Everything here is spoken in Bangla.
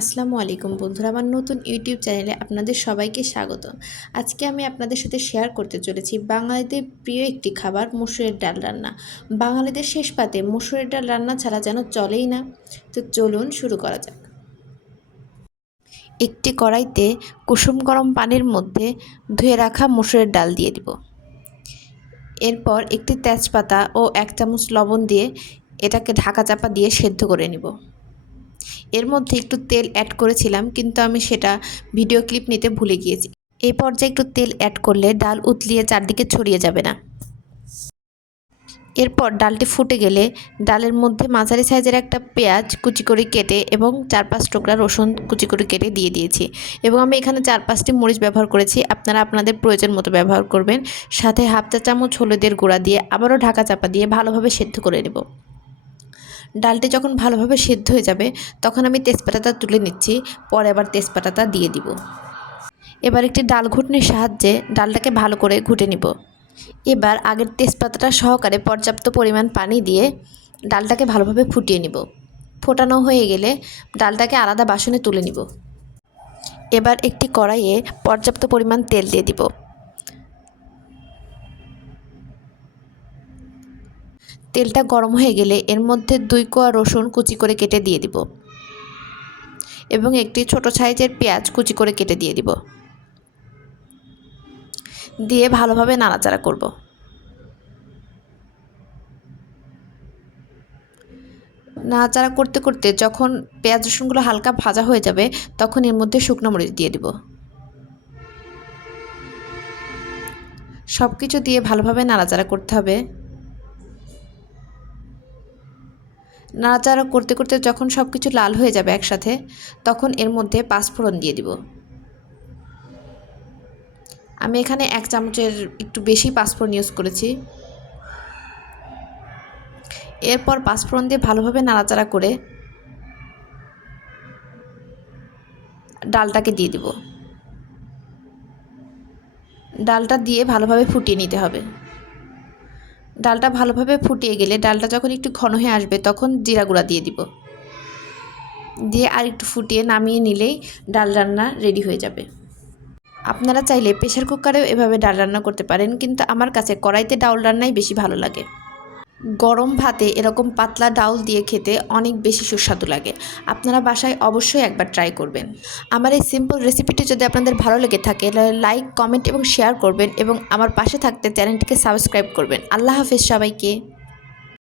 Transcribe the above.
আসসালামু আলাইকুম বন্ধুরা, আমার নতুন ইউটিউব চ্যানেলে আপনাদের সবাইকে স্বাগত। আজকে আমি আপনাদের সাথে শেয়ার করতে চলেছি বাঙালিদের প্রিয় একটি খাবার মসুরের ডাল রান্না। বাঙালিদের শেষ পাতে মসুরের ডাল রান্না ছাড়া যেন চলেই না। তো চলুন শুরু করা যাক। একটি কড়াইতে কুসুম গরম পানির মধ্যে ধুয়ে রাখা মসুরের ডাল দিয়ে দিব। এরপর একটি তেজপাতা ও 1 চামচ লবণ দিয়ে এটাকে ঢাকা চাপা দিয়ে সেদ্ধ করে নিব। এর মধ্যে একটু তেল অ্যাড করেছিলাম, কিন্তু আমি সেটা ভিডিও ক্লিপ নিতে ভুলে গিয়েছি। এই পর্যায়ে একটু তেল অ্যাড করলে ডাল উতলিয়ে চারদিকে ছড়িয়ে যাবে না। এরপর ডালটি ফুটে গেলে ডালের মধ্যে মাঝারি সাইজের একটা পেঁয়াজ কুচি করে কেটে এবং 4-5 টুকরা রসুন কুচি করে কেটে দিয়ে দিয়েছি, এবং আমি এখানে 4-5টি মরিচ ব্যবহার করেছি। আপনারা আপনাদের প্রয়োজন মতো ব্যবহার করবেন। সাথে হাফ চা চামচ হলুদের গুঁড়া দিয়ে আবারও ঢাকা চাপা দিয়ে ভালোভাবে সেদ্ধ করে নেব। ডালটি যখন ভালোভাবে সেদ্ধ হয়ে যাবে তখন আমি তেজপাতাটা তুলে নিচ্ছি, পরে আবার তেজপাতাটা দিয়ে দিব। এবার একটি ডাল ঘুটনির সাহায্যে ডালটাকে ভালো করে ঘুটে নিব। এবার আগের তেজপাতাটা সহকারে পর্যাপ্ত পরিমাণ পানি দিয়ে ডালটাকে ভালোভাবে ফুটিয়ে নিব। ফোটানো হয়ে গেলে ডালটাকে আলাদা বাসনে তুলে নিব। এবার একটি কড়াইয়ে পর্যাপ্ত পরিমাণ তেল দিয়ে দিব। তেলটা গরম হয়ে গেলে এর মধ্যে 2 কোয়া রসুন কুচি করে কেটে দিয়ে দিব এবং একটি ছোট সাইজের পেঁয়াজ কুচি করে কেটে দিয়ে দিব। দিয়ে ভালোভাবে নাড়াচাড়া করব। নাড়াচাড়া করতে করতে যখন পেঁয়াজ রসুনগুলো হালকা ভাজা হয়ে যাবে তখন এর মধ্যে শুকনো মরিচ দিয়ে দিব। সব কিছু দিয়ে ভালোভাবে নাড়াচাড়া করতে হবে। নাড়াচাড়া করতে করতে যখন সব কিছু লাল হয়ে যাবে একসাথে, তখন এর মধ্যে পাঁচফোড়ন দিয়ে দিব। আমি এখানে 1 চামচের একটু বেশি পাঁচফোড়ন ইউজ করেছি। এরপর পাঁচফোড়ন দিয়ে ভালোভাবে নাড়াচাড়া করে ডালটাকে দিয়ে দিব। ডালটা দিয়ে ভালোভাবে ফুটিয়ে নিতে হবে। ডালটা ভালোভাবে ফুটিয়ে গেলে ডালটা যখন একটু ঘন হয়ে আসবে তখন জিরা গুঁড়া দিয়ে দিব। দিয়ে আর একটু ফুটিয়ে নামিয়ে নিলেই ডাল রান্না রেডি হয়ে যাবে। আপনারা চাইলে প্রেসার কুকারেও এভাবে ডাল রান্না করতে পারেন, কিন্তু আমার কাছে কড়াইতে ডাল রান্নাই বেশি ভালো লাগে। গরম ভাতে এরকম পাতলা ডাউল দিয়ে খেতে অনেক বেশি সুস্বাদু লাগে। আপনারা বাসায় অবশ্যই একবার ট্রাই করবেন। আমার এই সিম্পল রেসিপিটি যদি আপনাদের ভালো লেগে থাকে তাহলে লাইক, কমেন্ট এবং শেয়ার করবেন, এবং আমার পাশে থাকতে চ্যানেলটিকে সাবস্ক্রাইব করবেন। আল্লাহ হাফেজ সবাইকে।